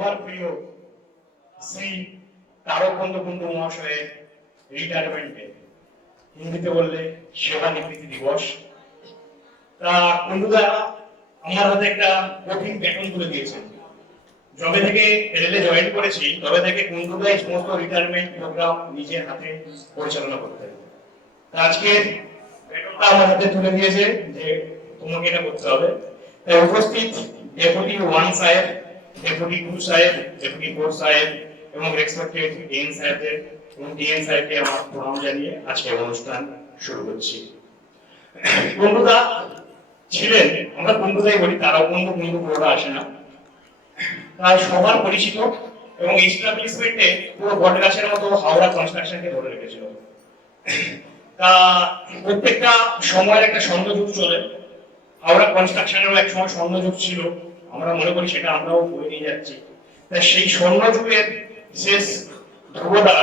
সবার প্রিয় শ্রী তারকবন্ধু কুণ্ডু মহাশয়ের রিটায়ারমেন্টে, হিন্দিতে বললে সেবানিবৃত্তি দিবস। তা কুণ্ডুদা আমার হাতে একটা কঠিন ব্যাটন তুলে দিয়েছেন। যবে থেকে রেলে জয়েন করেছি তবে থেকে কুণ্ডুদা এই সমস্ত রিটায়ারমেন্ট প্রোগ্রাম নিজের হাতে পরিচালনা করতেন। আজকে ব্যাটনটা আমার হাতে তুলে দিয়েছে যে তোমাকে এটা করতে হবে। তাই উপস্থিত ডেপুটি 1 সাহেব, ডেপুটি 2 সাহেব, ডেপুটি 4 সাহেব এবং রেসপেক্টেড ডিএন সাহেবদের এবং ডিএন সাহেবকে আমার প্রণাম জানিয়ে আজকে অনুষ্ঠান শুরু করছি। কুণ্ডুদা ছিলেন, আমরা কুণ্ডুদাই বলি, তারকবন্ধু কুণ্ডু পুরোটা আসে না, তার সবার পরিচিত এবং এস্টাবলিশমেন্টে পুরো বটগাছের মতো হাওড়া কনস্ট্রাকশনকে ধরে রেখেছিল। তা প্রত্যেকটা সময়ের একটা স্বর্ণযুগ চলে, হাওড়া কনস্ট্রাকশনেরও এক সময় স্বর্ণযুগ ছিল, আমরা মনে করি সেটা আমরাও বয়ে নিয়ে যাচ্ছি। তাই সেই স্বর্ণযুগের শেষ ধ্রুবদা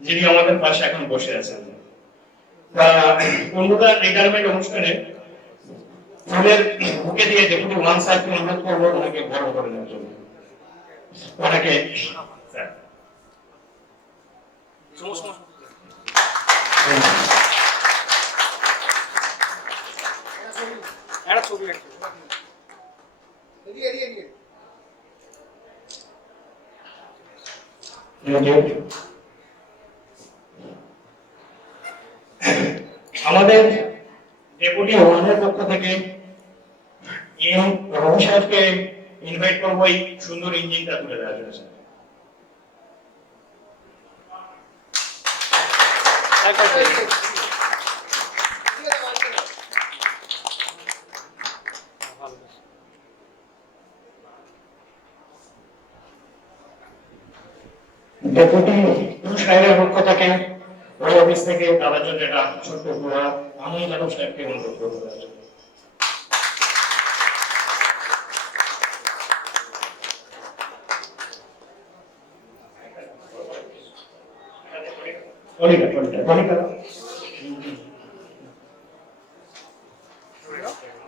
যিনি আমাদের পাশে এখন বসে আছেন, তা কুণ্ডুদার রিটায়ারমেন্ট অনুষ্ঠানে ফুলের বুকে দিয়ে ডেপুটি 1 সাহেবকে অনুরোধ করবো ওনাকে বড় করে নেওয়ার জন্য। ওনাকে আমাদের ডেপুটি 1 এর পক্ষ থেকে রবি সাহেবকে ইনভাইট করবো এই সুন্দর ইঞ্জিনটা তুলে দেওয়ার জন্য। ডেপুটি 2 সাহেবের পক্ষ থেকে ওই অফিস থেকে তাদের জন্য একটা ছোট্ট উপহার আমি যাদব সাহেবকে অনুরোধ করবো।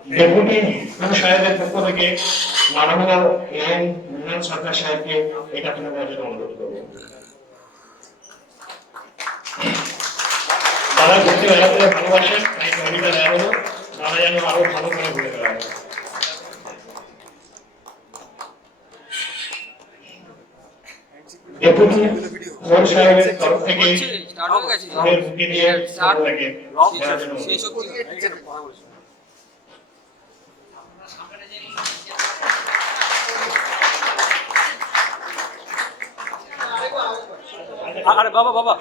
ডেপুটি 2 সাহেবের পক্ষ থেকে মাননীয় এন মৃণাল সরকার সাহেবকে এটা তুলে দেওয়ার জন্য অনুরোধ করবো। দাদা ঘুরতে বেড়াতে ভালোবাসেন, তাই ট্রলিটা দেওয়া হলো, দাদা যেন আরো ভালো করে ঘুরে বেড়ায়। ডেপুটি 4 সাহেবের তরফ থেকে ফুলের বুকে দিয়ে তাকে দেওয়ার জন্য আরে বাবা বাবা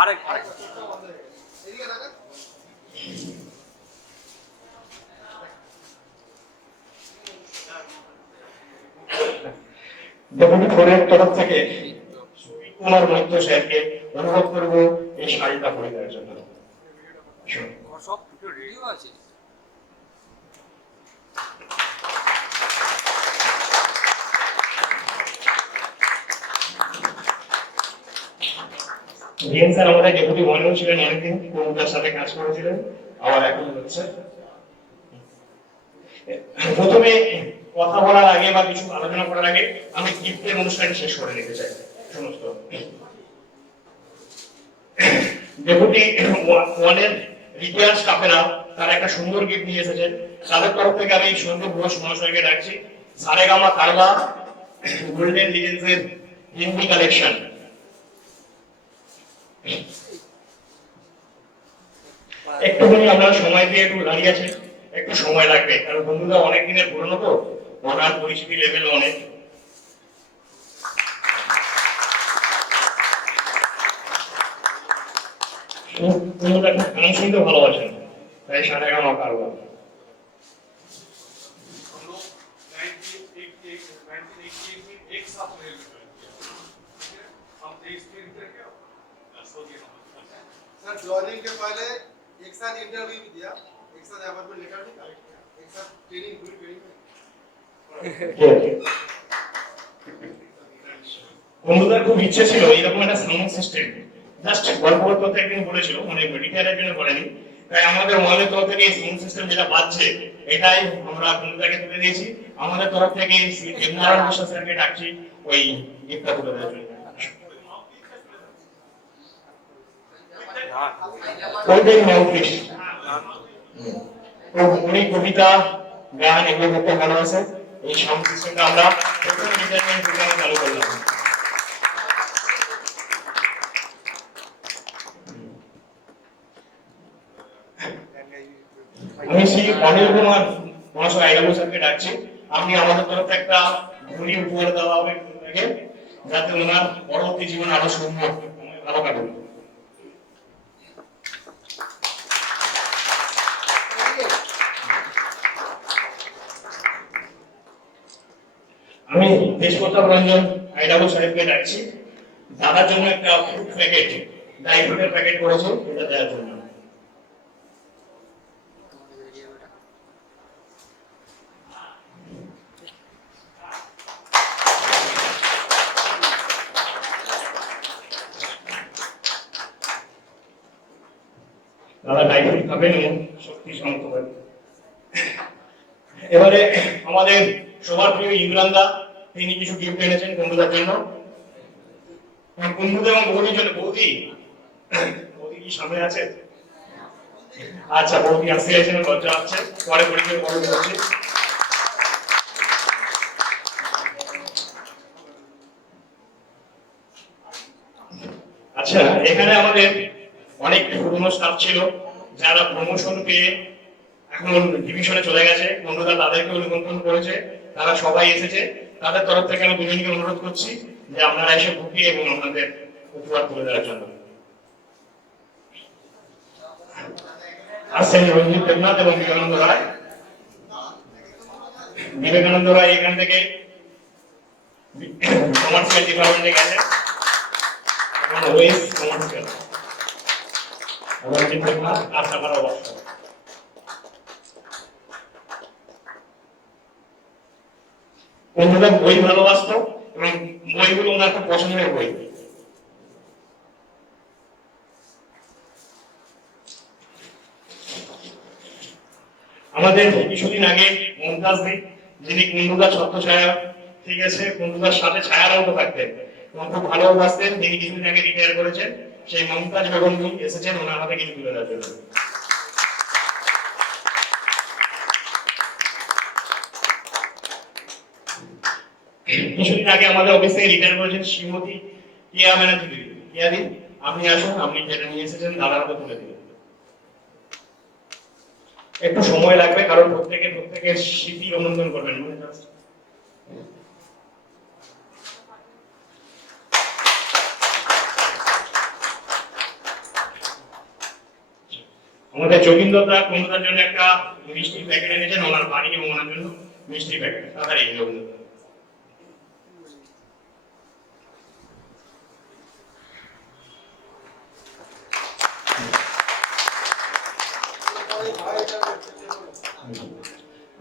আরেক ডেপুটি 4 এর তরফ থেকে কুমার মৈত্র সাহেবকে অনুরোধ করবো এই শাড়িটা পরে দেওয়ার জন্য। সব রেডিও আছে। ডিএন স্যার আমাদের ডেপুটি 1 ছিলেন অনেকদিন, কুণ্ডুদার সাথে কাজ করেছিলেন, আবার এখন হচ্ছে। প্রথমে কথা বলার আগে বা কিছু আলোচনা করার আগে আমি গিফটের অনুষ্ঠানটি শেষ করে নিতে চাই। সমস্ত ডেপুটি 1 এর রিটায়ার্ড স্টাফেরা তারা একটা সুন্দর গিফট নিয়ে এসেছেন, তাদের তরফ থেকে আমি সন্দীপ ঘোষ মহাশয়কে ডাকছি। সারেগামা কারবা গোল্ডেন লিজেন্ডস এর হিন্দি কালেকশন। একটুখানি আপনারা সময় দিয়ে একটু দাঁড়িয়ে আছেন, একটু সময় লাগবে কারণ বন্ধুরা অনেক দিনের পুরনো তো, ওনার পরিচিতি লেভেল অনেক। বন্ধুরা গান শুনতে ভালোবাসেন, তাই সারেগামা কারবা। सर ज्वाइनिंग के पहले एक साथ इंटरव्यू भी दिया, एक साथ अपॉइंटमेंट लेटर भी, एक साथ ट्रेनिंग पूरी ट्रेनिंग। বন্ধুদের খুব ইচ্ছে ছিল এরকম একটা সাউন্ড সিস্টেম, জাস্ট গল্প করতে একদিন বলেছিল, মানে রিটায়ারের জন্য বলেনি, তাই আমাদের মলের তরফ থেকে সাউন্ড সিস্টেম যেটা বাজছে এটাই আমরা কুন্দুদাকে তুলে দিয়েছি। আমাদের তরফ থেকে দেবনারায়ণ বিশ্বাস স্যারকে ডাকছি ওই গিফটটা তুলে দেওয়ার জন্য। ওইটাই মাউথপিস। উনি কবিতা গান এগুলো করতে ভালোবাসে। এই সাউন্ড সিস্টেমটা আমরা প্রথম রিটায়ারমেন্ট প্রোগ্রামে চালু করলাম। আমি শ্রী অনিল কুমার মহাশয় আইডাবু স্যারকে ডাকছি। আপনি আমাদের তরফে একটা ঘড়ি উপহার দেওয়া হবে আপনাকে, যাতে ওনার পরবর্তী জীবন আরো সুন্দর ভালো কাটুক। আমি দেশপ্রতাপ রঞ্জন আইডাবু সাহেবকে ডাকছি দাদার জন্য একটা ফ্রুট প্যাকেট, ড্রাই ফ্রুটের প্যাকেট করেছে, এটা দেওয়ার জন্য। দাদা ড্রাই ফ্রুট খাবেন এবং শক্তি সমর্থ করবেন। এবারে আমাদের সবার প্রিয় ইমরান দা, তিনি কিছু গিফট এনেছেন বন্ধুদের জন্য। বন্ধুদের এবং বৌদির জন্য। বৌদি বৌদি কি সামনে আছে? আচ্ছা, বৌদি আসতে গেছেন, লজ্জা আছে, পরে পরিচয় করে দিচ্ছি। আচ্ছা, এখানে আমাদের অনেক পুরনো স্টাফ ছিল যারা প্রমোশন পেয়ে এখন ডিভিশনে চলে গেছে। বন্ধুরা তাদেরকে নিমন্ত্রণ করেছে, তারা সবাই এসেছে। তাদের তরফ থেকে আমি দুজনকে অনুরোধ করছি যে আপনারা এসে বুকে এবং আপনাদের উপহার তুলে দেওয়ার জন্য। আসছেন রঞ্জিত দেবনাথ এবং বিবেকানন্দ রায়। বিবেকানন্দ রায় এখান থেকে কমার্শিয়াল ডিপার্টমেন্টে গেছে এবং ওয়েস কমার্শিয়াল। রঞ্জিত দেবনাথ আশাপাড়া অবস্থা। বন্ধুরা বই ভালোবাসতো এবং বইগুলো ওনার খুব পছন্দের বই। আমাদের কিছুদিন আগে মমতাজ দি, যিনি কুন্দুদার ছত্রছায়া, ঠিক আছে, কুন্দুদার সাথে ছায়ার মতো থাকতেন এবং খুব ভালোবাসতেন, তিনি কিছুদিন আগে রিটায়ার করেছেন। সেই মমতাজ বেগম এসেছেন ওনার হাতে কিছু তুলে দেওয়ার জন্য। কিছুদিন আগে আমাদের অফিস থেকে রিটায়ার করেছেন শ্রীমতী কেয়া ব্যানার্জি দিদি। কেয়া দিন, আপনি আসুন, আপনি যেটা নিয়ে এসেছেন দাদার হাতে তুলে দিন। একটু সময় লাগবে কারণ প্রত্যেকের স্মৃতি রোমন্থন করবেন। আমাদের যোগিন্দর দা বন্ধুদের জন্য একটা মিষ্টি প্যাকেট এনেছেন ওনার বাড়ি এবং ওনার জন্য মিষ্টি প্যাকেট। তাড়াতাড়ি যোগিন্দর।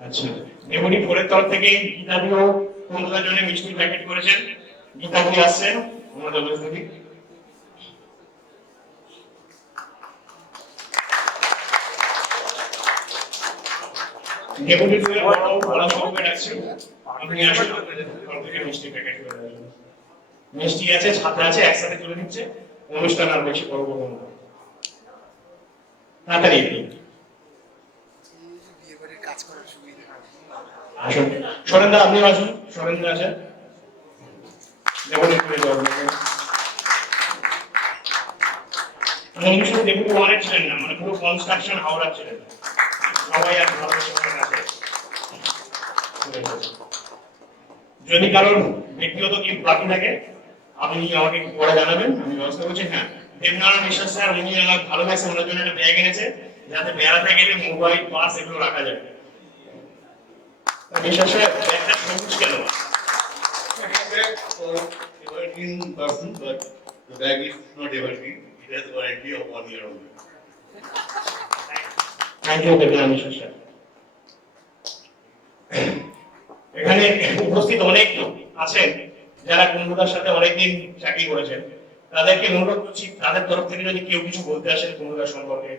আচ্ছা, ডেপুটি ফোরের তরফ থেকে গীতাদিও বন্ধুদের জন্য মিষ্টি প্যাকেট করেছেন। গীতাদি আসছেন আমাদের উপস্থিতি। ডেপুটি ফোরের বড় সভাপতি ডাকছি, আপনি আসুন, আপনাদের তরফ থেকে মিষ্টি প্যাকেট করে দেওয়া হবে। মিষ্টি আছে, ছাতা আছে, একসাথে তুলে দিচ্ছে, অনুষ্ঠান আর বেশি করবো না। তাড়াতাড়ি আসুন। সরেন্দা, আপনি আসুন। সরেন্দা আছেন, ডেপুটি করে দেওয়া হবে। অনুষ্ঠানে ডেপুটি অনেক ছিলেন না, মানে পুরো কনস্ট্রাকশন হাওড়া ছিলেন, সবাই আর ভালো আছে। যদি কারোর ব্যক্তিগত কি বাকি থাকে আপনি আমাকে পরে জানাবেন, আমি ব্যবস্থা করছি। হ্যাঁ, দেবনারায়ণ বিশ্বাস স্যার উনি আমার ভালোবাসে, ওনার জন্য একটা ব্যাগ এনেছে যাতে বেড়াতে গেলে মোবাইল পাস এগুলো রাখা যায়। বিশ্বাস স্যার ব্যাগটা সবুজ কেন? For evergreen person, but the bag is not evergreen. It has a warranty of 1 year only. Thank you Debnarayan Biswas sir. এখানে উপস্থিত অনেক আছেন যারা কুন্দুদার সাথে অনেকদিন চাকরি করেছেন। তাদেরকে অনুরোধ করছি তাদের তরফ থেকে যদি কেউ কিছু বলতে আসেন কুন্দুদার সম্পর্কে।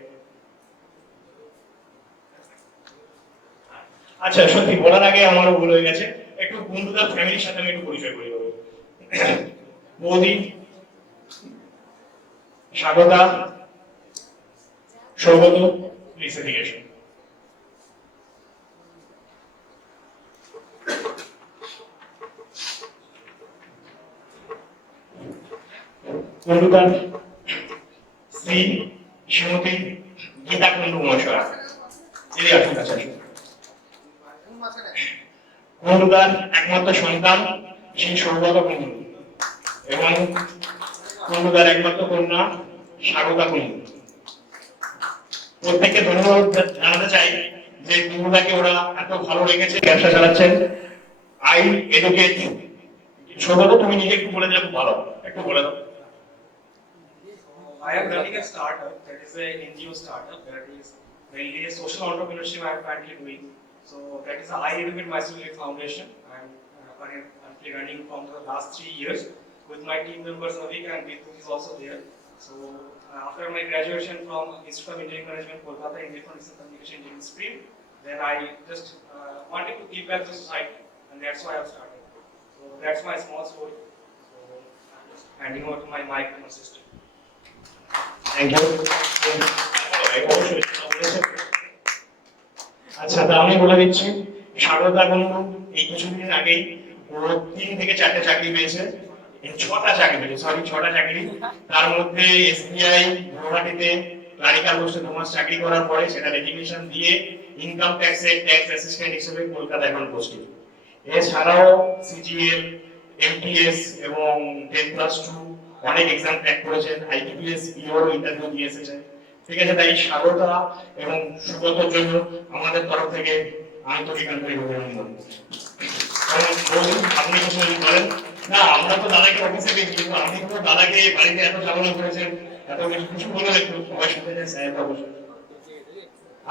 আচ্ছা, সত্যি বলার আগে আমারও ভুল হয়ে গেছে, একটু বন্ধুদের ফ্যামিলির সাথে আমি একটু পরিচয় করি দেবো। বৌদি, স্বাগতা, সৌগত, প্লিজ এদিকে এসো। কুণ্ডুদার শ্রী শ্রীমতী গীতা কুণ্ডু মহাশয়া, এদিকে আসুন, কাছে আসুন। কুণ্ডুদার একমাত্র সন্তান শ্রী সৌগত কুণ্ডু এবং কুণ্ডুদার একমাত্র কন্যা স্বাগতা কুণ্ডু। প্রত্যেককে ধন্যবাদ জানাতে চাই যে কুণ্ডুদাকে ওরা এত ভালো রেখেছে, ব্যবসা চালাচ্ছেন, আই এডুকেট। সৌগত, তুমি নিজে একটু বলে দিলে খুব ভালো, একটু বলে দাও। I am running a startup that is an NGO startup that is mainly a social entrepreneurship I am currently doing. So that is the I Educate Myself Foundation. I am currently running from the last 3 years with my team members Navik and Bitu is also there. So after my graduation from Institute of Engineering Management, Kolkata, in Electronics and Communication Engineering stream, then I just wanted to give back to society, and that's why I have started. So that's my small story. So I'm just handing over to my mic to my sister. Thank you. আচ্ছা, তা আমি বলে দিচ্ছি, স্বাগতা কুণ্ডু এই কিছুদিন আগেই ও 3 থেকে 4টে চাকরি পেয়েছে, 6টা চাকরি পেয়েছে, সরি 6টা চাকরি। তার মধ্যে এসবিআই গুয়াহাটিতে ক্লারিক্যাল পোস্টে 2 মাস চাকরি করার পরে সেটা রেজিগনেশন দিয়ে ইনকাম ট্যাক্সে ট্যাক্স অ্যাসিস্ট্যান্ট হিসেবে কলকাতা এখন পোস্টিং। এছাড়াও সিজিএল, এমটিএস এবং 10+2 অনেক এক্সাম ক্র্যাক করেছেন, আইটিপিএস ইওর ইন্টারভিউ দিয়ে এসেছেন। ঠিক আছে, তাই স্বাগতা এবং সুগতর জন্য আমাদের তরফ থেকে আন্তরিক অভিনন্দন। আপনি কিছু বলেন না? আমরা তো দাদাকে অফিসে পেয়েছি, কিন্তু আপনি তো দাদাকে বাড়িতে এত ঝামেলা করেছেন, এত কিছু বলে একটু সবাই শুনতে চাই, স্যার অবশ্যই।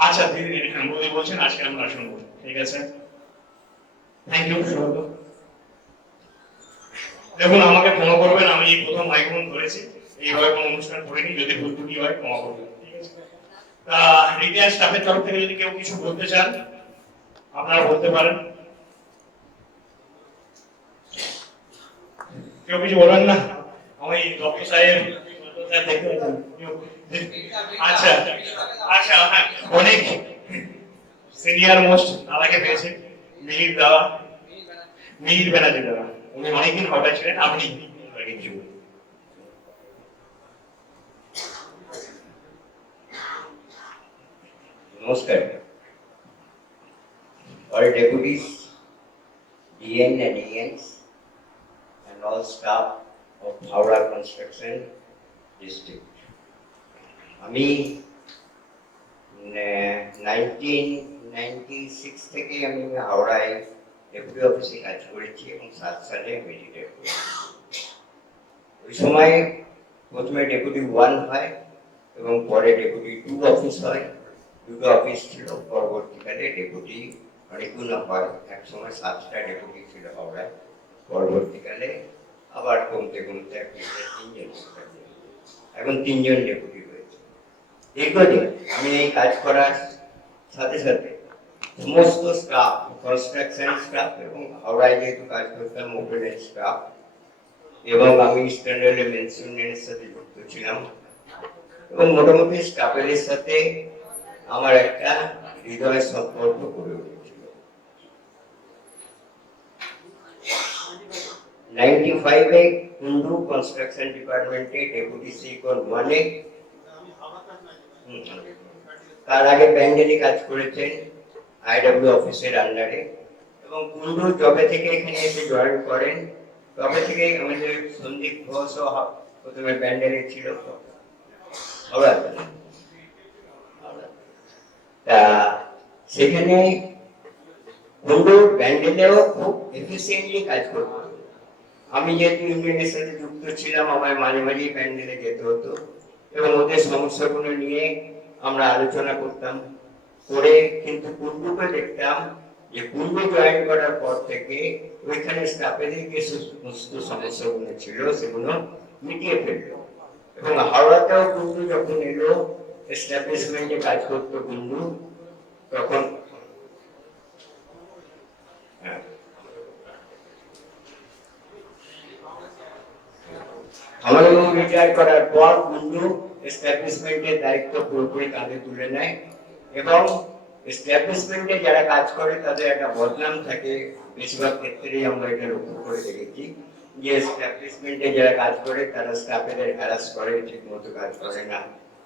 আচ্ছা, ধীরে ধীরে বৌদি বলছেন, আজকে আমরা শুনবো, ঠিক আছে? Thank you Sugata. দেখুন, আমাকে ক্ষমা করবেন, আমি এই প্রথম মাইক্রোফোন ধরেছি, এইভাবে কোনো অনুষ্ঠান করিনি, যদি ভুল ত্রুটি হয় ক্ষমা করবেন, ঠিক আছে? তা রিটায়ার স্টাফের তরফ থেকে যদি কেউ কিছু বলতে চান আপনারা বলতে পারেন। কেউ কিছু বলবেন না? আমি ডক্টর সাহেব দেখতে পাচ্ছেন। আচ্ছা আচ্ছা, হ্যাঁ, অনেক সিনিয়র মোস্ট দাদাকে পেয়েছে, মিহির দাদা, মিহির ব্যানার্জি দাদা, উনি অনেকদিন হঠাৎ ছিলেন। আপনি কিছু Namaskar. All deputies, DN and ENs, and all staff of Howrah Construction District. আমি 1996 থেকে আমি হাওড়ায় ডেপুটি অফিসে কাজ করেছি এবং 7 সালে আমি রিটায়ার করেছি। ওই সময় প্রথমে ডেপুটি 1 হয় এবং পরে ডেপুটি 2 অফিস হয়। দুটো অফিস ছিল, পরবর্তীকালে ডেপুটি অনেকগুলো হয়, এক সময় 7টা ডেপুটি ছিল হাওড়ায়, পরবর্তীকালে আবার কমতে কমতে এখন 3 জন ডেপুটি রয়েছে। দীর্ঘদিন আমি এই কাজ করার সাথে সাথে সমস্ত স্টাফ, কনস্ট্রাকশন স্টাফ এবং হাওড়ায় যেহেতু কাজ করতাম ওপেন স্টাফ, এবং আমি ইস্টার্ন রেলওয়ে মেন্স ইউনিয়নের সাথে যুক্ত ছিলাম, এবং মোটামুটি স্টাফের সাথে আমার একটা হৃদয়ের সম্পর্ক গড়ে উঠেছিল। 95-এ কুন্ডু কনস্ট্রাকশন ডিপার্টমেন্টে ডেপুটি সিকন 1-এ, তার আগে ব্যান্ডেলে কাজ করেছেন আইডব্লিউ অফিসের আন্ডারে, এবং কুন্ডু জবে থেকে এখানে এসে জয়েন করেন তবে থেকে আমাদের সন্দীপ ঘোষ প্রথমে ব্যান্ডেলে ছিল। সেখানে কুন্ডু ব্যান্ডেলেও খুব এফিসিয়েন্টলি কাজ করত। আমি যেহেতু ইউনিয়নের সাথে যুক্ত ছিলাম, আমার মাঝে মাঝে ব্যান্ডেলে যেতে হতো এবং ওদের সমস্যাগুলো নিয়ে আমরা আলোচনা করতাম করে, কিন্তু কুন্ডুকে দেখতাম যে কুন্ডু জয়েন করার পর থেকে ওইখানে স্টাফেদের যে সমস্ত সমস্যাগুলো ছিল সেগুলো মিটিয়ে ফেলল। এবং হাওড়াতেও কুন্ডু যখন এলো, এস্টাবলিশমেন্টে কাজ করতো কুন্ডু, তখন রিটায়ার করার পর কুন্ডু এস্টাবলিশমেন্টের দায়িত্ব পুরোপুরি কাঁধে তুলে নেয় এবং এস্টাবলিশমেন্টে যারা কাজ করে তাদের একটা বদনাম থাকে। বেশিরভাগ ক্ষেত্রেই আমরা এটা লক্ষ্য করে দেখেছি যে এস্টাবলিশমেন্টে যারা কাজ করে তারা স্টাফেদের হ্যারাস করে, ঠিক মতো কাজ করে না,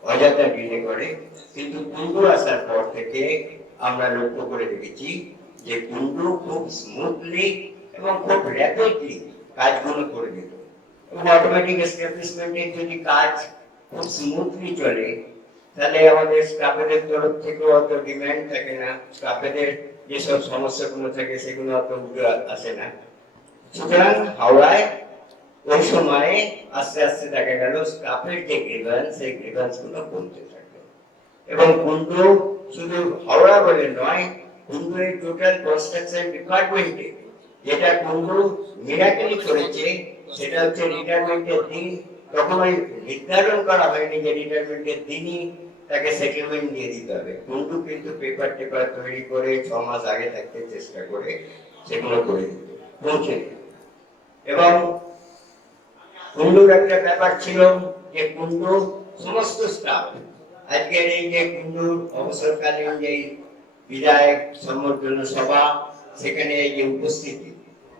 অযথা ডিলে করে। কিন্তু কুন্ডু আসার পর থেকে আমরা লক্ষ্য করে দেখেছি যে কুন্ডু খুব স্মুথলি এবং খুব র্যাপিডলি কাজগুলো করে দিত। এবং অটোমেটিক এস্টাবলিশমেন্টের যদি কাজ খুব স্মুথলি চলে তাহলে আমাদের স্টাফেদের তরফ থেকেও অত ডিমান্ড থাকে না, স্টাফেদের যেসব সমস্যাগুলো থাকে সেগুলো অত উঠে আসে না। সুতরাং হাওড়ায় ওই সময়ে আস্তে আস্তে দেখা গেল স্টাফের যে গ্রিভান্স, সেই গ্রিভান্স গুলো কমতে থাকলো। এবং কুন্ডু শুধু হাওড়া বলে নয়, কুন্ডু এই টোটাল কনস্ট্রাকশন ডিপার্টমেন্টে যেটা কুন্ডু মিরাকেলি করেছে সেটা হচ্ছে রিটায়ারমেন্টের দিন তখন ওই নির্ধারণ করা হয়নি যে রিটায়ারমেন্টের দিনই তাকে সেটেলমেন্ট দিয়ে দিতে হবে। কুন্ডু কিন্তু পেপার টেপার তৈরি করে 6 মাস আগে থাকতে চেষ্টা করে সেগুলো করে দিত, পৌঁছে দিত। এবং কুন্ডুর একটা ব্যাপার ছিল যে কুন্ডু সমস্ত স্টাফ আজকের এই যে কুন্ডুর অবসরকালীন যে বিদায় সম্বর্ধনা সভা, সেখানে এই যে উপস্থিতি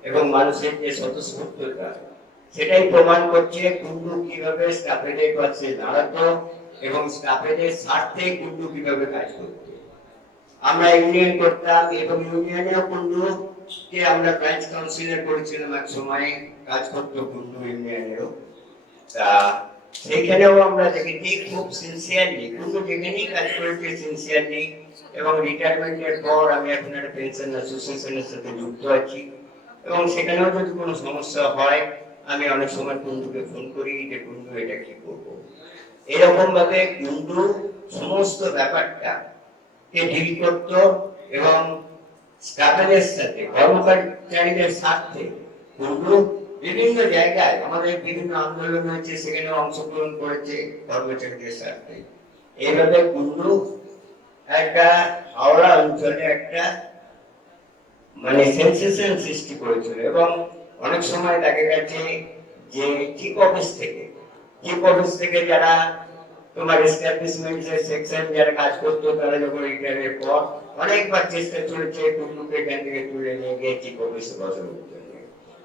এবং মানুষের যে স্বতঃস্ফূর্ততা, সেটাই প্রমাণ করছে কুন্ডু কিভাবে স্টাফেদের পাশে দাঁড়াতো এবং স্টাফেদের স্বার্থে কুন্ডু কিভাবে কাজ করত। আমরা ইউনিয়ন করতাম এবং ইউনিয়নেও কুন্ডু কে আমরা ব্রাঞ্চ কাউন্সিলর করেছিলাম, এক সময় কাজ করতো কুন্ডু ইউনিয়নেও। তা সেইখানেও আমরা দেখেছি খুব সিনসিয়ারলি কুন্ডু যেখানেই কাজ করেছে সিনসিয়ারলি। এবং রিটায়ারমেন্টের পর আমি এখন একটা পেনশন অ্যাসোসিয়েশনের সাথে যুক্ত আছি এবং সেখানেও যদি কোনো সমস্যা হয় আমি অনেক সময় কুন্ডুকে ফোন করি যে কুন্ডু এটা কি করবো। এরকম ভাবে কুন্ডু সমস্ত ব্যাপারটা কে ডিল করতো এবং স্টাফেদের সাথে কর্মচারীদের স্বার্থে কুন্ডু বিভিন্ন জায়গায় আমাদের বিভিন্ন আন্দোলন হয়েছে, সেখানে অংশগ্রহণ করেছে কর্মচারীদের স্বার্থে। এইভাবে কুন্ডু একটা হাওড়া অঞ্চলে একটা মানে সেন্সেশন সৃষ্টি করেছিল। এবং অনেক সময় দেখা গেছে যে চিফ অফিস থেকে যারা তোমার এস্টাবলিশমেন্টের সেকশন যারা কাজ করতো তারা যখন রিটায়ারের পর অনেকবার চেষ্টা চলেছে কুন্ডুকে এখান থেকে তুলে নিয়ে গিয়ে চিফ অফিসে বসানোর জন্য,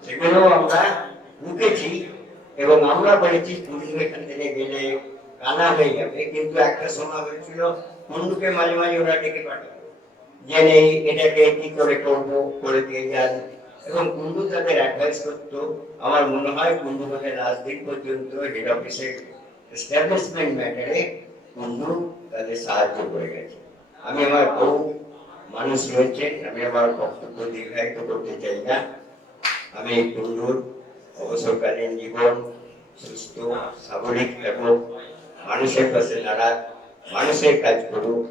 সেগুলো আমরা রুখেছি এবং আমরা বলেছি কুন্ডু এখান থেকে গেলে কানা হয়ে যাবে। কিন্তু একটা সময় হয়েছিল কুন্ডুকে মাঝে মাঝে ওরা ডেকে পাঠাতো যে নেই এটাকে কি করে করবো, করে দিয়ে যান। এবং কুন্ডু তাদের অ্যাডভাইস করতো। আমার মনে হয় কুন্ডু তাদের লাস্ট দিন পর্যন্ত হেড অফিসের এস্টাবলিশমেন্ট ম্যাটারে কুন্ডু তাদের সাহায্য করে গেছে। আমি আমার বহু মানুষ রয়েছেন, আমি আমার বক্তব্য দীর্ঘায়িত করতে চাই না। আমি কুন্ডুর অবসরকালীন জীবন সুস্থ স্বাভাবিক এবং মানুষের পাশে দাঁড়াক, মানুষের কাজ করুক,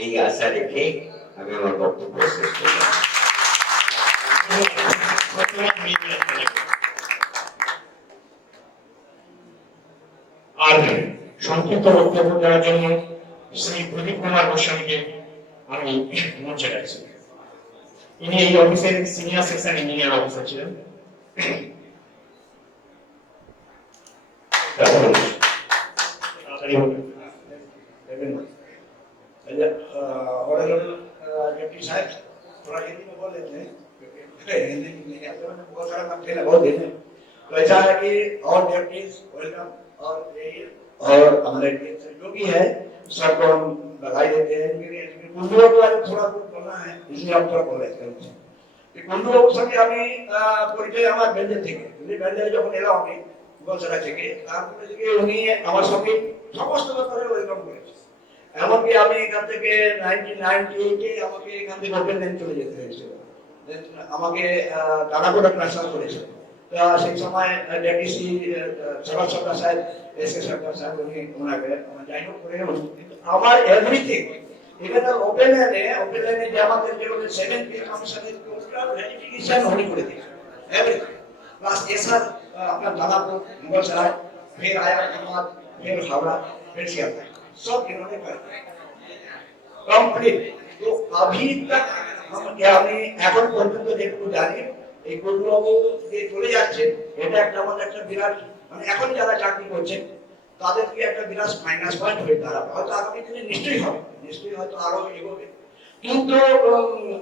এই আশা রেখে আমি আমার বক্তব্য শেষ করলাম। আর সংক্ষিপ্ত বক্তব্য দেওয়ার জন্য শ্রী প্রদীপ কুমার গোস্বামীকে আমি মঞ্চে রাখছি। ইনি এই অফিসের সিনিয়র সেকশন ইঞ্জিনিয়ার অফিসার ছিলেন। डिप्टी साहब थोड़ा हिंदी में बोल लेते हैं क्योंकि हिंदी नहीं आता है, बहुत सारा काम खेला बहुत दिन है। तो ऐसा है कि और डिप्टीज वेलकम और हमारे जो भी है सबको हम बधाई देते हैं। कुंडू के बारे में थोड़ा कुछ बोलना है, इसलिए हम थोड़ा बोल रहे हैं कि कुंडू সঙ্গে আমি পরিচয় আমার বেঁধে থেকে বেঁধে যখন এলাম আমি বলছড়া থেকে, তারপরে থেকে উনি আমার সঙ্গে সমস্ত ব্যাপারে ওয়েলকাম করেছে। এমনকি আমি এখান থেকে 1998 আমাকে এখান থেকে ওপেন লাইন চলে যেতে হয়েছিল, আমাকে দানাগোড়া ট্রান্সফার করেছে। সেই সময় ডেপুটি সরকার সরকার সাহেব এসকে সরকার সাহেব উনি ওনাকে যাই হোক করে আমার এভরিথিং এখানে ওপেন লাইনে যে আমাদের যে 7 পি কমিশনের টোটাল ভেরিফিকেশন উনি করে দিয়েছেন এভরিথিং প্লাস এসআর अपना दानापुर मुगल सराय फिर आया अहमदाबाद फिर हावड़ा फिर सियालदह सब इन्होंने कर कंप्लीट। तो अभी तक हम क्या আমি এখন পর্যন্ত যেটুকু জানি এই কোনবাবু যে চলে যাচ্ছে এটা একটা আমাদের একটা বিরাট মানে এখন যারা চাকরি করছেন তাদেরকে একটা বিরাট মাইনাস পয়েন্ট হয়ে দাঁড়াবে, হয়তো আগামী দিনে নিশ্চয়ই হবে, নিশ্চয়ই হয়তো আরো এগোবে। কিন্তু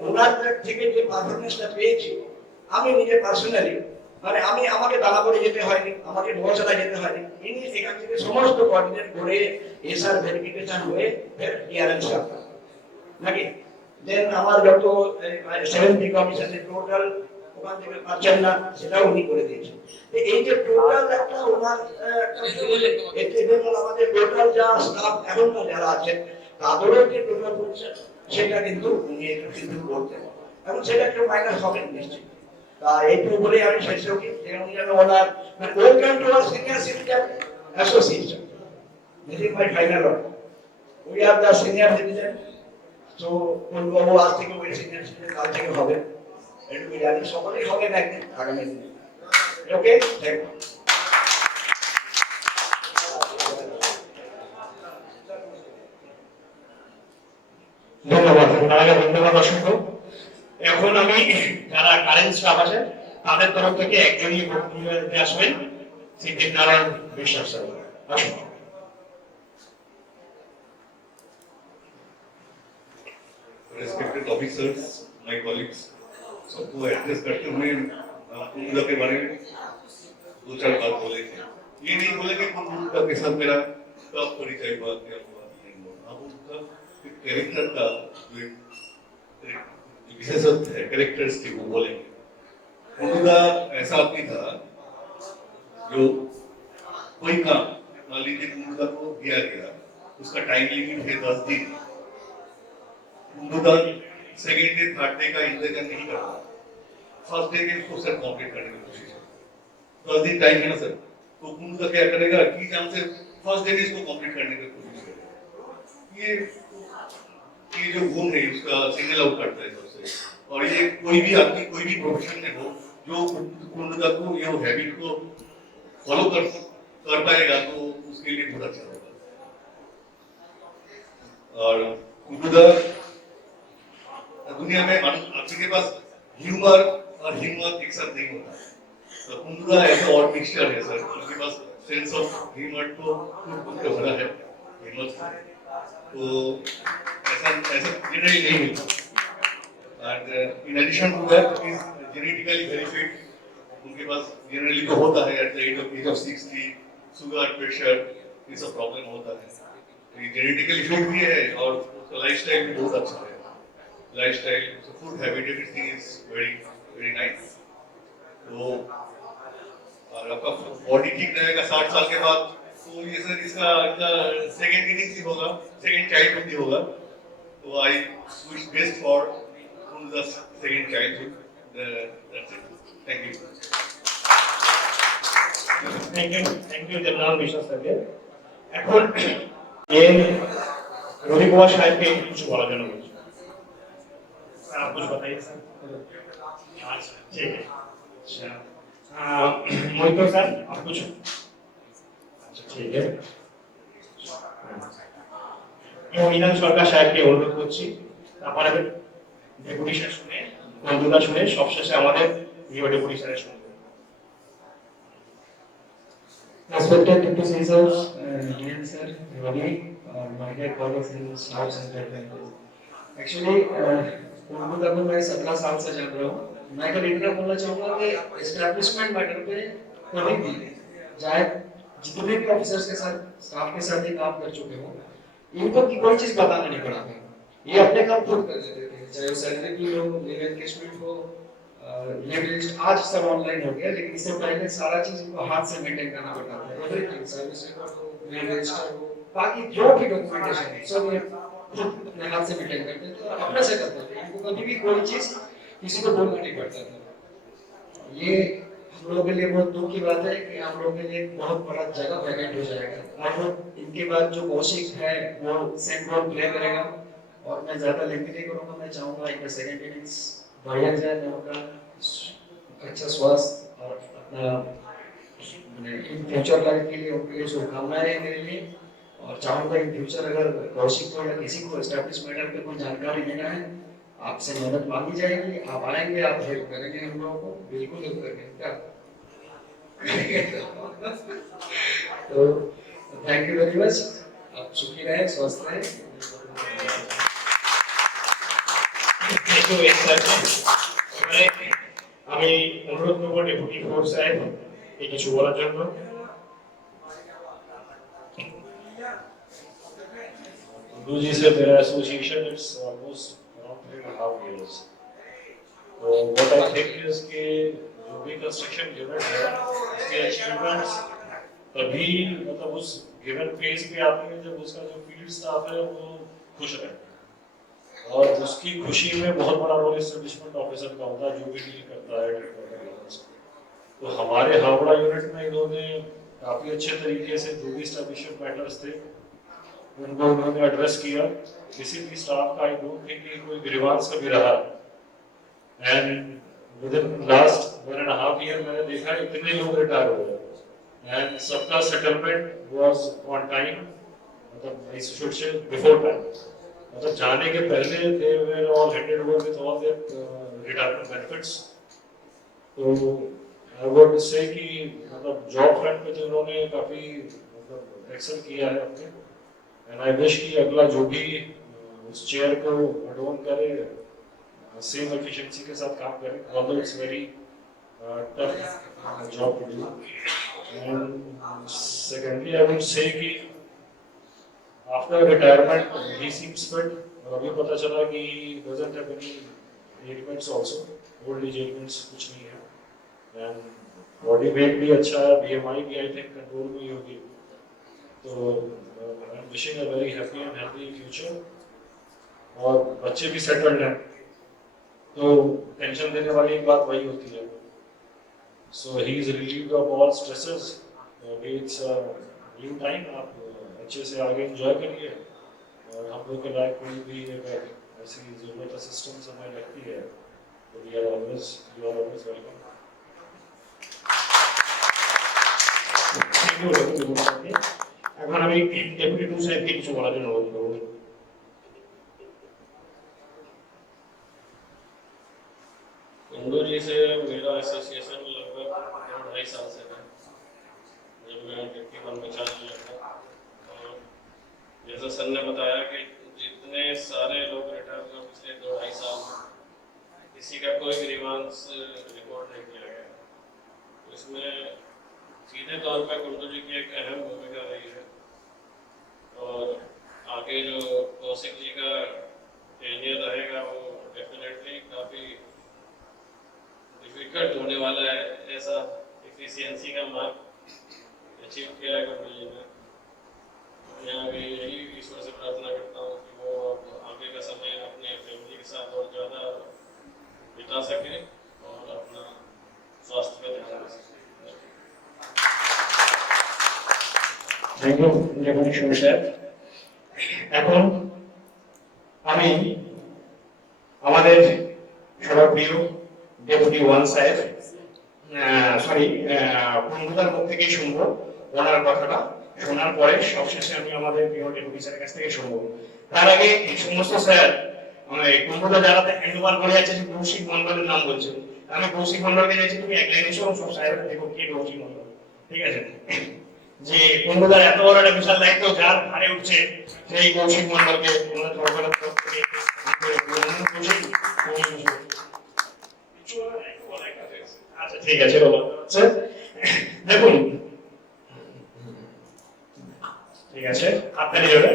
ওনাদের থেকে যে পারফরমেন্সটা পেয়েছি আমি নিজে পার্সোনালি, মানে আমাকে দানাপুরে যেতে হয়নি, আমাকে মহাশালা যেতে হয়নি, ইনি এখান থেকে সমস্ত কোঅর্ডিনেট করে এসআর ভেরিফিকেশন হয়ে ফের ক্লিয়ারেন্স করতেন নাকি। দেন আমার যত 70 কমিশনের টোটাল ওখান থেকে পাচ্ছেন না সেটাও উনি করে দিয়েছেন। এই যে টোটাল একটা ওনার এবং আমাদের টোটাল যা স্টাফ এখনকার যারা আছেন তাদেরও যে টোটাল করছেন সেটা কিন্তু উনি একটু কিন্তু করতেন এবং সেটা কেউ মাইনাস হবেন নিশ্চিত। তা এইটুকু বলে আমি শেষ করি যে উনি যেন ওনার welcome to our senior citizen association. This is my final order. We are the senior citizen. তো বলবো আজ থেকে ওই সিনিয়র সিটিজেন কাল থেকে হবে, এটুকু জানি সকলেই হবেন একদিন আগামী দিনে। ওকে, থ্যাংক ইউ। ধন্যবাদ, আপনাকে ধন্যবাদ অসংখ্য। এখন আমি যারা কারেন্ট স্টাফ আছে তাদের তরফ থেকে একজনই বক্তব্য দিতে আসবেন, সিদ্দিক নারায়ণ বিশ্বাস স্যার। আসুন। Respected officers, my colleagues, सबको एड्रेस करते हुए कुंडा के बारे में दो चार बात बोले थे। ये नहीं बोले कि कुंडा के साथ मेरा कब परिचय हुआ, क्या हुआ, नहीं हुआ। अब उनका कैरेक्टर का जो विशेषत्व है, कैरेक्टर्स की वो बोलेंगे। कुंडा ऐसा आदमी था जो कोई काम, मान लीजिए कुंडा को दिया गया, उसका टाइम लिमिट है 10 दिन, कुंडा सेकेंड डे थर्ड डे का इंतजार नहीं करता, फर्स्ट डे में उसको सर कंप्लीट करने की कोशिश है। 10 दिन टाइम है ना सर, तो कुंडा क्या करेगा कि जान से फर्स्ट डे में इसको कंप्लीट करने की कोशिश करेगा। ये जो गुण है उसका सिग्नल आउट करता है सबसे। और ये कोई भी आदमी कोई भी प्रोफेशन में हो जो कुंडा को ये हैबिट को फॉलो कर पाएगा तो उसके लिए बहुत अच्छा होगा। और कुंडा दुनिया में आदमी के पास ह्यूमर और हिम्मत एक साथ नहीं होता, तो कुंडा ऐसा और मिक्सचर है सर, उनके पास सेंस ऑफ ह्यूमर तो भरा है, हिम्मत तो ऐसा जनरली नहीं मिलता। And in addition to that is genetically very fit, उनके पास जनरली तो होता है at the age of 60 sugar pressure ये सब प्रॉब्लम होता है, तो ये जेनेटिकली फिट भी है और उसका लाइफस्टाइल भी बहुत अच्छा है। Lifestyle food habit everything is very very nice. तो और आपका बॉडी ठीक रहेगा 60 साल के बाद, तो ये सर इसका सेकंड इनिंग्स ही होगा, सेकंड चाइल्डहुड ही होगा। तो I wish best for the second childhood. That's it, thank you. Thank you general বিশ্বাস স্যারকে। এখন এই রবি কুমার সাহেবকে কিছু বলার জন্য বলছি। স্যার आप कुछ बताइए सर। अच्छा ठीक है। अच्छा मोहित सर आप कुछ। अच्छा ठीक है। মহিলা সরকার সাহেবকে অনুরোধ করছি আপনারা ডেপুটি স্যার শুনে বন্ধুরা শুনে সবশেষে আমাদের ডেপুটি স্যারের শুনবেন। Respected deputy officers, dear sir, Ravi, my dear colleagues and staffs and representatives. Actually, Urdu तक मैं 17 साल से जान रहा हूँ। मैं कल इतना बोलना चाहूँगा कि एस्टैब्लिशमेंट मैटर पे कभी भी चाहे जितने भी ऑफिसर्स के साथ स्टाफ के साथ ये काम कर चुके हो, इनको की कोई चीज बताना नहीं पड़ा था। ये अपने काम खुद कर लेते थे, चाहे सैलरी की हो, लीव एनकेशमेंट हो, लीव लिस्ट आज सब ऑनलाइन हो गया, लेकिन इससे पहले सारा चीज इनको हाथ से मेंटेन करना पड़ता था। एवरीथिंग सर्विस रिकॉर्ड हो, लीव रजिस्टर हो, बाकी जो भी डॉक्यूमेंटेशन है सब ये खुद अपने हाथ से मेंटेन करते थे और अपने से करते थे। इनको कभी भी कोई चीज किसी को बोलना नहीं पड़ता था। ये हम लोगों के लिए बहुत दुख की बात है कि हम लोगों के लिए बहुत बड़ा जगह वैकेंट हो जाएगा। और इनके बाद जो कौशिक है वो सेंट रोल प्ले करेगा और मैं ज्यादा लेंथी नहीं करूंगा। मैं चाहूंगा इनका सेकंड इनिंग्स बढ़िया जाए, मैं उनका अच्छा स्वास्थ्य और अपना इन फ्यूचर लाइफ के लिए उनके लिए शुभकामनाएं हैं मेरे लिए। और चाहूंगा इन फ्यूचर अगर कौशिक को या किसी को एस्टैब्लिश मैटर पे कोई जानकारी लेना है आपसे मदद मांगी जाएगी, आप आएंगे, आप हेल्प करेंगे हम लोगों को, बिल्कुल हेल्प करेंगे। क्या तो थैंक यू वेरी मच, आप सुखी रहे, स्वस्थ रहे। Thank you sir. এবারে আমি অনুরোধ করবো ডেপুটি ফোর্স সাহেব এই কিছু বলার জন্য। Guruji said their association is almost around 3.5 years. So what I think is कि जो भी कंस्ट्रक्शन यूनिट है उसके अचीवमेंट्स तभी मतलब उस गिवन फेज पे आते हैं जब उसका जो फील्ड स्टाफ है वो खुश रहे, और उसकी खुशी में बहुत बड़ा रोल एस्टेब्लिशमेंट ऑफिसर का होता है जो भी डील करता है। तो हमारे हावड़ा यूनिट में इन्होंने काफी अच्छे तरीके से जो भी एस्टेब्लिशमेंट मैटर्स थे उनको उन्होंने एड्रेस किया। किसी भी स्टाफ का आई डोंट थिंक कि कोई ग्रीवांस कभी रहा, and with in last 1.5 year मैंने देखा इतने लोग रिटायर हो गए एंड सबका सेटलमेंट वाज ऑन टाइम, मतलब I should say before time, मतलब जाने के पहले they were all handed over with all their retirement benefits. तो आई वुड से कि मतलब जॉब फ्रंट पे तो उन्होंने काफी मतलब एक्सेल किया है अपने, एंड आई विश कि अगला जो भी उस चेयर को एडोन करे सेम एफिशिएंसी के साथ काम करे, although it's very tough job to do. And secondly I would say कि after retirement he seems fit, और अभी पता चला कि doesn't have any elements also, old age elements कुछ नहीं है, एंड बॉडी वेट भी अच्छा है, बीएमआई भी आई थिंक कंट्रोल में ही होगी। तो I am wishing a very happy and healthy future, और बच्चे भी सेटल्ड हैं तो टेंशन देने वाली एक बात वही होती है। So he is relieved of all stresses, it's new time, आप अच्छे से आगे एंजॉय करिए, और हम लोग के लाइफ कोई भी अगर ऐसी जरूरत असिस्टेंस हमें लगती है तो we are always welcome. Thank you deputy force সাহেবকে। এখন আমি ডেপুটি 2 সাহেবকে কিছু বলার জন্য অনুরোধ করবো। कुंडू जी से मेरा एसोसिएशन लगभग 2.5 साल से है, जब मैं डिप्टी वन में चार्ज लिया था। और जैसा सर ने बताया कि जितने सारे लोग रिटायर हुए पिछले 2.5 साल में, किसी का कोई ग्रीवांस रिकॉर्ड नहीं किया गया। तो इसमें सीधे तौर पर कुंडू जी की एक अहम भूमिका रही है, और आगे जो कौशिक जी का टेन्योर रहेगा वो डेफिनेटली काफ़ी डिफिकल्ट होने वाला है, ऐसा एफिशिएंसी का मार्क अचीव किया है कुंडू जी ने। मैं आगे यही ईश्वर से प्रार्थना करता हूँ कि वो आगे का समय अपने फैमिली के साथ और ज़्यादा बिता सके और अपना स्वास्थ्य पे ध्यान दे सके। থ্যাংক ইউ ডেপুটি ফোর্স সাহেব। এখন আমি আমাদের সবার প্রিয় ডেপুটি 1 সাহেব সরি কুন্ডুদার মুখ থেকেই শুনবো ওনার কথাটা, শোনার পরে সবশেষে আমি আমাদের প্রিয় ডেপুটি স্যারের কাছ থেকে শুনবো। তার আগে এই সমস্ত স্যার কুন্ডুদা যারা হ্যান্ড ওভার করে আছে যে কৌশিক মন্ডলের নাম বলছে, আমি কৌশিক মন্ডলকে চাইছি তুমি এক লাইনে এসো সব সাহেবরা দেখো কে কৌশিক মন্ডল, ঠিক আছে? যে কুন্ডুদার এত বড় একটা বিশাল দায়িত্ব যার ঘাড়ে উঠছে সেই কৌশিক মন্ডলকে আমরা সরকারের তরফ থেকে আচ্ছা ঠিক আছে বাবা। দেখুন ঠিক আছে আপনারই জোরে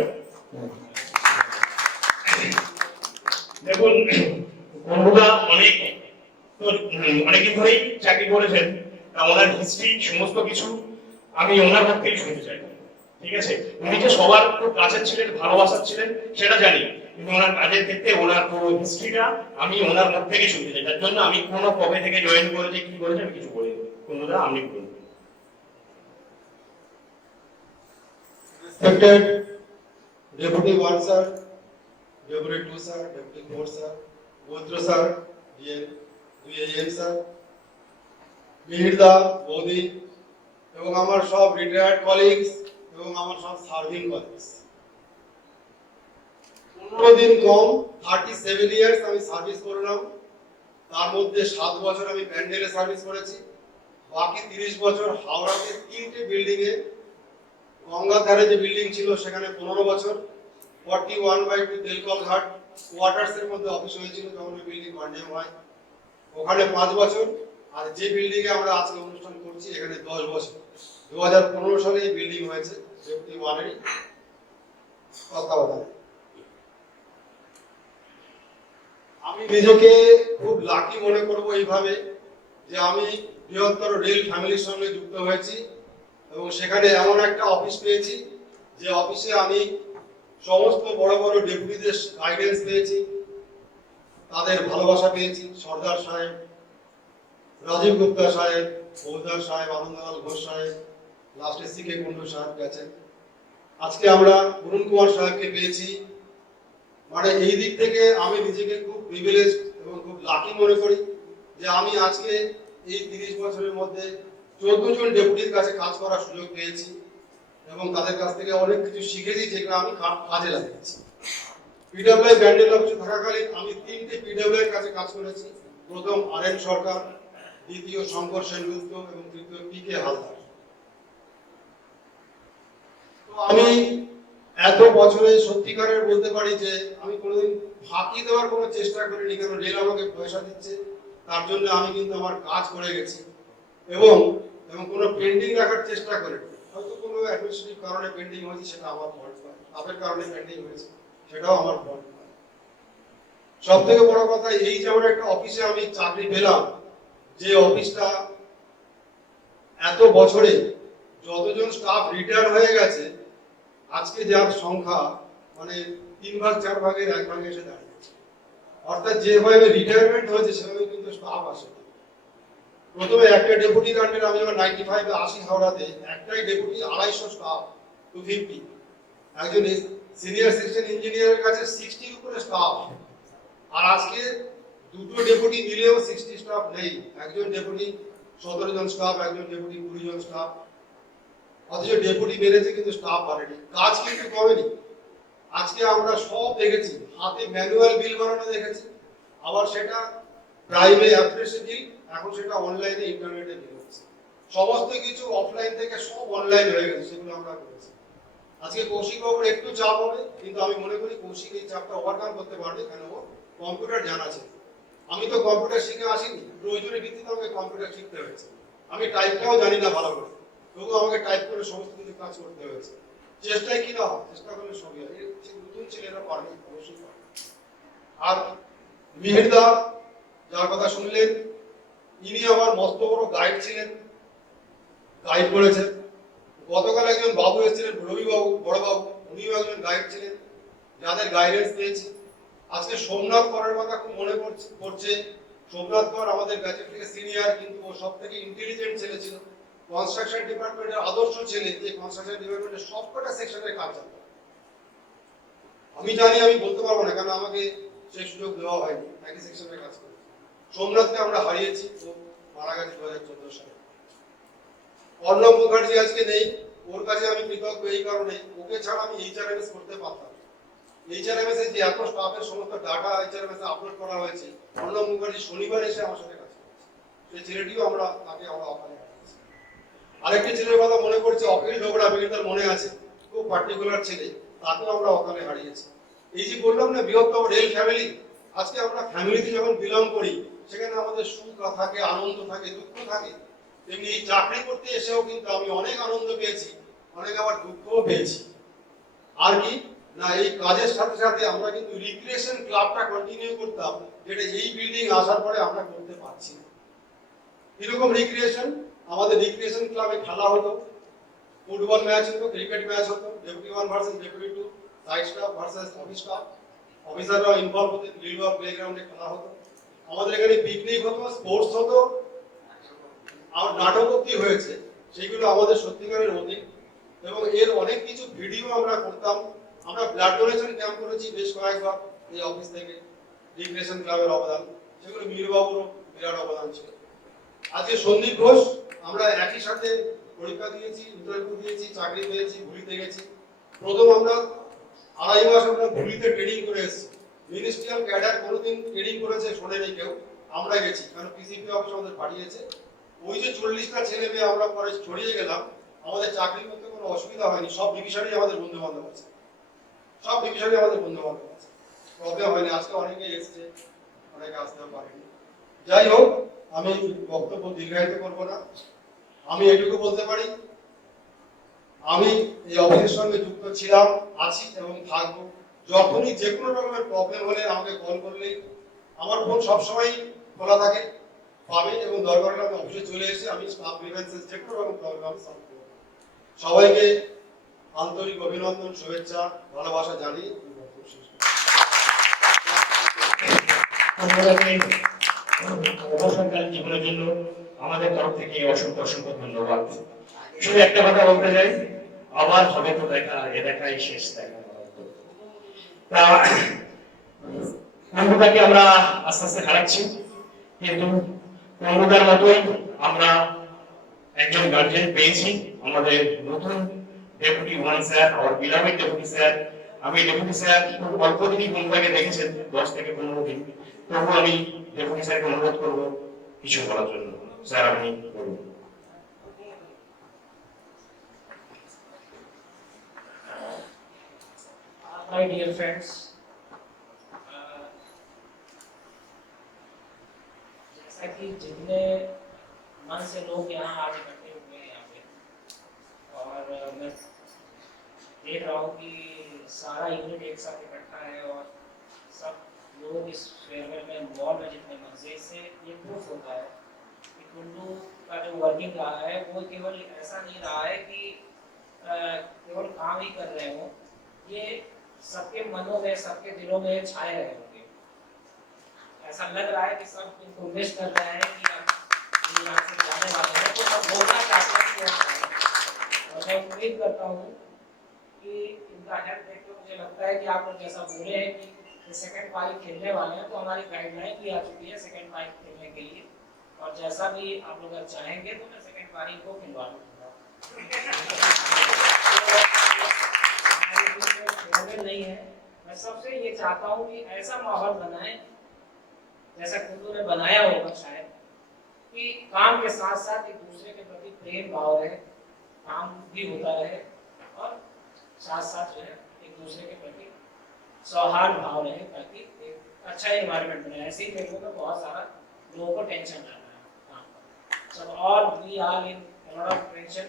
দেখুন কুন্ডুদা অনেকদিন ধরেই চাকরি করেছেন, ওনার হিস্ট্রি সমস্ত কিছু আমি ওনার মুখ থেকেই শুনতে চাই, ঠিক আছে? উনি যে সবার খুব কাছের ছিলেন, ভালোবাসার ছিলেন সেটা জানি, কিন্তু ওনার কাজের ক্ষেত্রে ওনার পুরো হিস্ট্রিটা আমি ওনার মুখ থেকে শুনতে চাই। তার জন্য আমি কোনো কবে থেকে জয়েন করেছি কি করেছি আমি কিছু বলি কুন্ডুদা, আপনি বলুন। Respected Deputy 1 sir, Deputy 2 sir, Deputy 4 sir, Bhudra sir, DAM sir, মিহিরদা, বৌদি এবং আমার সব রিটায়ার্ড কলিগস এবং আমার সব সার্ভিং কলিগস, 15 দিন কম 37 ইয়ার্স আমি সার্ভিস করলাম। তার মধ্যে 7 বছর আমি প্যান্ডেলে সার্ভিস করেছি, বাকি 30 বছর হাওড়াতে 3টে বিল্ডিং এ, গঙ্গার ধারে যে বিল্ডিং ছিল সেখানে 15 বছর, 41/2 তেলকল ঘাট কোয়ার্টার্স এর মধ্যে অফিস হয়েছিল যখন ওই বিল্ডিং কন্ডেম হয়, ওখানে 5 বছর। আর যে বিল্ডিং এ আমরা আজকে অনুষ্ঠান করছি এখানে 10 বছর। 2015 সালে এই বিল্ডিং হয়েছে, ডেপুটি ওয়ানেরই তত্ত্বাবধানে। আমি নিজেকে খুব লাকি মনে করব এইভাবে যে আমি বৃহত্তর রেল ফ্যামিলির সঙ্গে যুক্ত হয়েছি এবং সেখানে এমন একটা অফিস পেয়েছি যে অফিসে আমি সমস্ত বড় বড় ডেপুটিদের গাইডেন্স পেয়েছি, তাদের ভালোবাসা পেয়েছি। সর্দার সাহেব, রাজীব গুপ্তা সাহেব, ফৌজদার সাহেব, আনন্দলাল ঘোষ সাহেব, লাস্টে সিকে কুন্ডু সাহেব গেছেন। আজকে আমরা অরুণ কুমার সাহেবকে পেয়েছি। মানে এই দিক থেকে আমি নিজেকে খুব প্রিভিলেজ এবং খুব লাকি মনে করি যে আমি আজকে এই 30 বছরের মধ্যে 14 জন ডেপুটির কাছে কাজ করার সুযোগ পেয়েছি এবং তাদের কাছ থেকে অনেক কিছু শিখেছি যেগুলো আমি কাজে লাগিয়েছি। পিডব্লিউ ব্যান্ডেল অফিসে থাকাকালীন আমি 3টে পিডব্লিউ এর কাছে কাজ করেছি। প্রথম আর.এন. সরকার, দ্বিতীয় শঙ্কর সেনগুপ্ত এবং তৃতীয় পি.কে. হালদার। তো আমি এত বছরে সত্যিকারের বলতে পারি যে আমি কোনোদিন ফাঁকি দেওয়ার কোনো চেষ্টা করিনি, কারণ রেল আমাকে পয়সা দিচ্ছে, তার জন্য আমি কিন্তু আমার কাজ করে গেছি এবং কোনো পেন্ডিং রাখার চেষ্টা করিনি। হয়তো কোনো অ্যাডমিনিস্ট্রেটিভ কারণে পেন্ডিং হয়েছে, সেটা আমার ফল্ট নয়। তাদের কারণে পেন্ডিং হয়েছে, সেটাও আমার ফল্ট নয়। সব থেকে বড় কথা, এই যেমন একটা অফিসে আমি চাকরি পেলাম, যে অফিসটা এত বছরে যতজন স্টাফ রিটায়ার হয়ে গেছে, আজকে যার সংখ্যা মানে 3 ভাগ 4 ভাগের 1 ভাগে এসে দাঁড়িয়েছে। অর্থাৎ যেভাবে রিটায়ারমেন্ট হয়েছে সেভাবে কিন্তু স্টাফ আসে। প্রথমে একটা ডেপুটির আন্ডারে আমি যখন 95 এ আসি হাওড়াতে, একটাই ডেপুটি 250 স্টাফ 250, একজন সিনিয়র সেকশন ইঞ্জিনিয়ারের কাছে 60 এর উপরে স্টাফ। আর আজকে দুটো ডেপুটি মিলেও 60 স্টাফ নেই। একজন ডেপুটি 17 জন স্টাফ, একজন ডেপুটি 20 জন স্টাফ। অথচ ডেপুটি বেড়েছে কিন্তু স্টাফ বাড়েনি, কাজ কিন্তু কমেনি। আজকে আমরা সব দেখেছি, হাতে ম্যানুয়াল বিল বানানো দেখেছি, আবার সেটা প্রাইমে অ্যাপ্রেসে বিল, এখন সেটা অনলাইনে ইন্টারনেটে বিল হচ্ছে। সমস্ত কিছু অফলাইন থেকে সব অনলাইন হয়ে গেছে, সেগুলো আমরা করেছি। আজকে কৌশিক বাবুর একটু চাপ হবে, কিন্তু আমি মনে করি কৌশিক এই চাপটা ওভারকাম করতে পারবে, কেন ও কম্পিউটার জানা আছে। আমি তো কম্পিউটার শিখে আসিনি, প্রয়োজনের ভিত্তিতে আমাকে কম্পিউটার শিখতে হয়েছে। আমি টাইপটাও জানি না ভালো করে, তবুও আমাকে টাইপ করে সমস্ত কিছু কাজ করতে হয়েছে। চেষ্টায় কি না, চেষ্টা করলে সবই হয়। এই নতুন ছেলেরা পারবে, অবশ্যই পারবে। আর মিহিরদা, যার কথা শুনলেন, ইনি আমার মস্ত বড় গাইড ছিলেন, গাইড করেছেন। গতকাল একজন বাবু এসেছিলেন, রবি বাবু, বড় বাবু, উনিও একজন গাইড ছিলেন, যাদের গাইডেন্স পেয়েছি। আজকে সোমনাথ করের কথা খুব মনে পড়ছে। সোমনাথ কর আমাদের ব্যাচের থেকে সিনিয়র, কিন্তু ও সব থেকে ইন্টেলিজেন্ট ছেলে ছিল। কনস্ট্রাকশন ডিপার্টমেন্টের আদর্শ ছেলে, যে কনস্ট্রাকশন ডিপার্টমেন্টের সবকটা সেকশনের কাজ জানতো। আমি জানি, আমি বলতে পারবো না, কারণ আমাকে সেই সুযোগ দেওয়া হয়নি একই সেকশনের কাজ করে। সোমনাথকে আমরা হারিয়েছি, ও মারা গেছে 2014 সালে। অর্ণব মুখার্জি আজকে নেই, ওর কাছে আমি কৃতজ্ঞ এই কারণে, ওকে ছাড়া আমি এইচআরএমএস করতে পারতাম। এইচআরএমএস এর যে এত স্টাফের সমস্ত ডাটা এইচআরএমএস এ আপলোড করা হয়েছে, অর্ণব মুখার্জি শনিবার এসে আমার সাথে কাজ করেছে। সেই ছেলেটিও আমরা অকালে হারিয়েছি। আরেকটি ছেলের কথা মনে পড়ছে, অখিল ঢোকরা, বিগতার মনে আছে, খুব পার্টিকুলার ছেলে, তাকেও আমরা অকালে হারিয়েছি। এই যে বললাম না, বৃহত্তম রেল ফ্যামিলি, আজকে আমরা ফ্যামিলিতে যখন বিলং করি, সেখানে আমাদের সুখ থাকে, আনন্দ থাকে, দুঃখ থাকে। তেমনি এই চাকরি করতে এসেও কিন্তু আমি অনেক আনন্দ পেয়েছি, অনেক আবার দুঃখও পেয়েছি। আর কি না, এই কাজের সাথে সাথে আমরা কিন্তু রিক্রিয়েশন ক্লাবটা কন্টিনিউ করতাম, যেটা এই বিল্ডিং আসার পরে আমরা করতে পারছি না। এরকম রিক্রিয়েশন, আমাদের রিক্রিয়েশন ক্লাবে খেলা হতো, ফুটবল ম্যাচ হতো, ক্রিকেট ম্যাচ হতো, deputy 1 versus deputy 2, side staff versus office staff, অফিসাররাও ইনভলভ হতো, লিলওয়া প্লেগ্রাউন্ডে খেলা হতো। আমাদের এখানে পিকনিক হতো, স্পোর্টস হতো, আর নাটকও কি হয়েছে সেগুলো আমাদের সত্যিকারের অতীত। এবং এর অনেক কিছু ভিডিও আমরা করতাম। আমরা ব্লাড ডোনেশন ক্যাম্প করেছি বেশ কয়েকবার এই অফিস থেকে, রিক্রিয়েশন ক্লাবের অবদান, সেগুলো মীরবাবুরও বিরাট অবদান ছিল। আজকে সন্দীপ ঘোষ, আমরা একই সাথে পরীক্ষা দিয়েছি, ইন্টারভিউ দিয়েছি, চাকরি পেয়েছি, ভুলিতে গেছি। প্রথম আমরা 2.5 মাস আমরা ভুলিতে ট্রেনিং করে এসেছি। মিনিস্ট্রিয়াল ক্যাডার কোনোদিন ট্রেনিং করেছে শোনেনি কেউ, আমরা গেছি, কারণ পিসিপি অফিস আমাদের পাঠিয়েছে। ওই যে 40টা ছেলে মেয়ে আমরা পরে ছড়িয়ে গেলাম, আমাদের চাকরি করতে কোনো অসুবিধা হয়নি। সব ডিভিশনেই আমাদের বন্ধু বান্ধব আছে, সব ডিভিশনে আমাদের বন্ধু বান্ধব আছে, প্রবলেম হয়নি। আজকে অনেকে এসছে, অনেকে আসতেও পারেনি। যাই হোক, আমি বক্তব্য দীর্ঘায়িত করব না। আমি এটুকু বলতে পারি, আমি এই অফিসের সঙ্গে যুক্ত ছিলাম, আছি এবং থাকবো। যখনই যে কোনো রকমের প্রবলেম হলে আমাকে কল করলেই, আমার ফোন সবসময় খোলা থাকে, পাবে। এবং দরকার হলে আমি অফিসে চলে এসে আমি স্টাফ গ্রিভেন্সেস যে কোনো রকম প্রবলেম আমি সলভ করব। সবাইকে আন্তরিক অভিনন্দন, শুভেচ্ছা, ভালোবাসা জানিয়ে বক্তব্য শেষ করছি। অবসরকালীন জীবনের জন্য আমাদের তরফ থেকে অসংখ্য অসংখ্য ধন্যবাদ। শুধু একটা কথা বলতে চাই, আবার হবে তো দেখা, এ দেখাই শেষ দেখা। তা বন্ধুটাকে আমরা আস্তে আস্তে হারাচ্ছি, কিন্তু বন্ধুটার মতোই আমরা একজন গার্জিয়ান পেয়েছি, আমাদের নতুন ডেপুটি ওয়ান স্যার, আমার বিলামের ডেপুটি স্যার। আমি ডেপুটি স্যার খুব অল্প দিনই বন্ধুটাকে দেখেছেন, 10 থেকে 15 দিন। তবু আমি ডেপুটি স্যারকে অনুরোধ করবো কিছু বলার জন্য। স্যার, আপনি বলুন। My dear friends, जैसा कि जितने मन से लोग यहाँ आज इकट्ठे हुए हैं यहाँ पे, और मैं देख रहा हूँ कि सारा यूनिट एक साथ इकट्ठा है और सब लोग इस फेयरवेल में इन्वॉल्व है जितने मजे से। ये प्रूफ होता है कि कुल्लू का जो वर्किंग रहा है वो केवल ऐसा नहीं रहा है कि केवल काम ही कर रहे हो, ये सबके मनों में, सबके दिलों में छाए रहे होंगे। ऐसा लग रहा है कि सब इनको मिस कर रहे हैं कि अब ये यहाँ से जाने वाले हैं, तो सब बोलना चाहते हैं कि और मैं उम्मीद करता हूँ कि इनका हेल्प देख के मुझे लगता है कि आप लोग जैसा बोले हैं कि सेकंड पारी खेलने वाले हैं, तो हमारी गाइडलाइन भी आ चुकी है सेकंड पारी खेलने के लिए। और जैसा भी आप लोग अगर चाहेंगे तो मैं सेकंड पारी को खिलवा दूंगा। नहीं है, मैं सबसे ये चाहता हूँ कि ऐसा माहौल बनाएं जैसा कुल्लू ने बनाया होगा शायद, कि काम के साथ साथ एक दूसरे के प्रति प्रेम भाव रहे, काम भी होता रहे और साथ साथ जो है एक दूसरे के प्रति सौहार्द भाव रहे, ताकि एक अच्छा एनवायरनमेंट बने। ऐसे ही देखो तो बहुत सारा लोगों को टेंशन रहता है काम पर, सब और we are in lot of tension.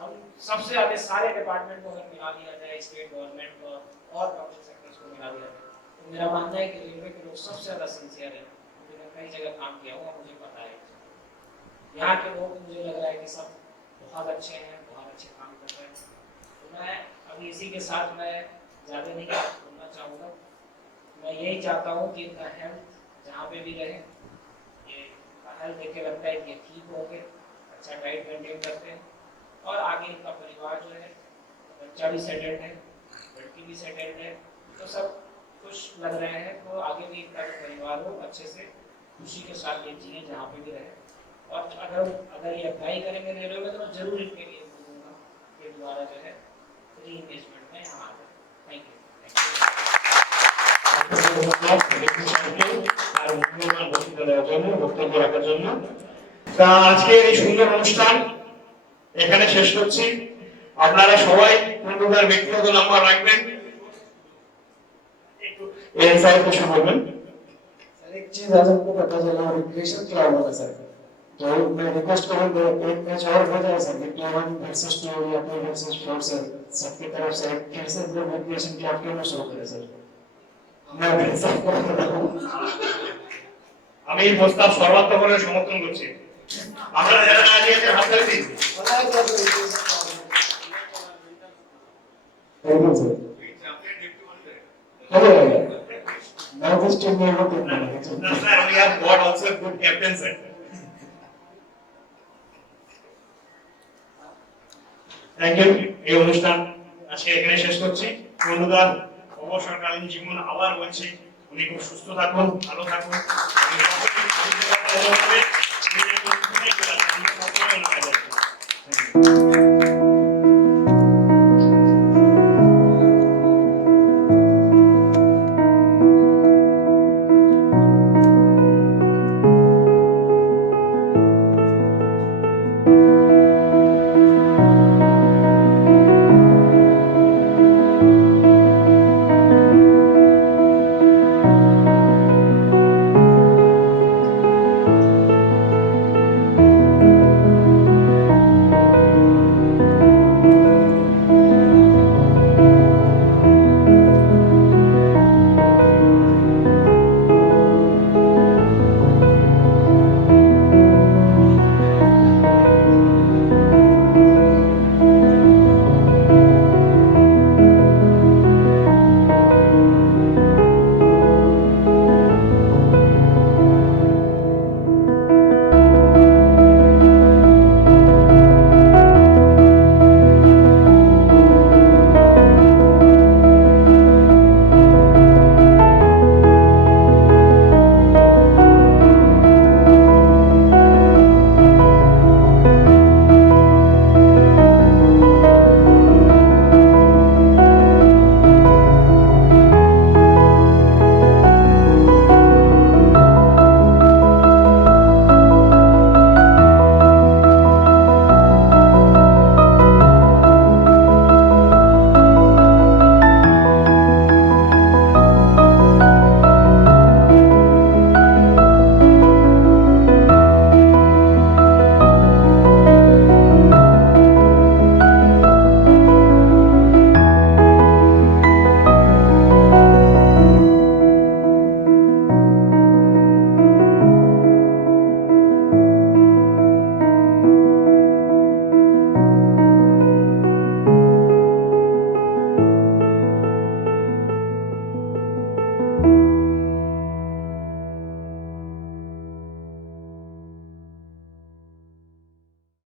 हम सबसे ज्यादा सारे डिपार्टमेंट को अगर मिला लिया जाए, स्टेट गवर्नमेंट और पब्लिक सेक्टर्स को मिला दिया जाए, तो मेरा मानना है कि रेलवे के लोग सबसे ज्यादा सिंसियर हैं। मैंने कई जगह काम किया हुआ, मुझे पता है यहाँ के लोग, मुझे लग रहा है कि सब बहुत अच्छे हैं, बहुत अच्छे काम कर रहे हैं। तो मैं अभी इसी के साथ मैं ज़्यादा नहीं बोलना चाहूँगा। मैं यही चाहता हूँ कि इनका हेल्थ जहाँ पे भी रहे, ये हेल्थ देख के लगता है कि ठीक हो गए, अच्छा डाइट मेंटेन करते हैं और आगे इनका परिवार जो है, बच्चा भी सेटल्ड है, लड़की भी सेटल्ड है, तो सब खुश लग रहे हैं। तो आगे भी इनका जो परिवार हो अच्छे से खुशी के साथ ये जिए जहाँ पे भी रहे। और अगर ये अप्लाई करेंगे रेलवे में तो मैं जरूर इनके लिए बोलूँगा कि दोबारा जो है री इंगेजमेंट में यहाँ आ जाए। Thank you. বক্তব্য রাখার জন্য। তা আজকে এই সুন্দর অনুষ্ঠান এখানে শেষ করছি। আপনারা সবাই বন্ধুদের ব্যক্তিগত নাম্বার রাখবেন, এই স্যার কিছু বলবেন। सर एक चीज आज हमको पता चला, रिक्रिएशन क्लब होगा सर, तो मैं रिक्वेस्ट करूंगा एक मैच और हो जाए सर, 11 वर्सेस 2 या 2 वर्सेस 4 सर, सबकी तरफ से फिर से ग्रुप रिक्रिएशन क्लब के में शुरू करें सर। मैं আমি এই প্রস্তাব সর্বাত্মকভাবে সমর্থন করছি। আপনারা যারা রাজি আছেন হাত তুলে দিন। Thank you sir. मैं जिस टीम में हूं देखना है No, sir, we have got also a good captain, sir. Thank you. এই অনুষ্ঠান আজকে এখানে শেষ করছি। বন্ধুরা, অবসরকালীন জীবন আবার বলছি, উনি খুব সুস্থ থাকুন, ভালো থাকুন। Thank you.